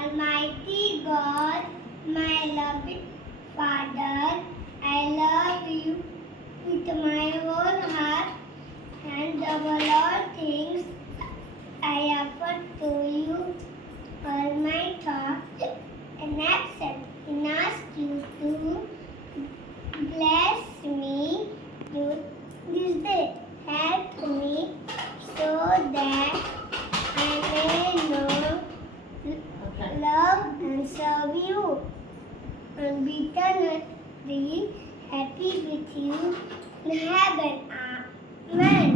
Almighty God, my loved Father, I love you with my whole heart, and above all things I offer to you all my thoughts and ask you to bless me this day. Help me so that I may know, love and serve you and be eternally happy with you in heaven. Amen.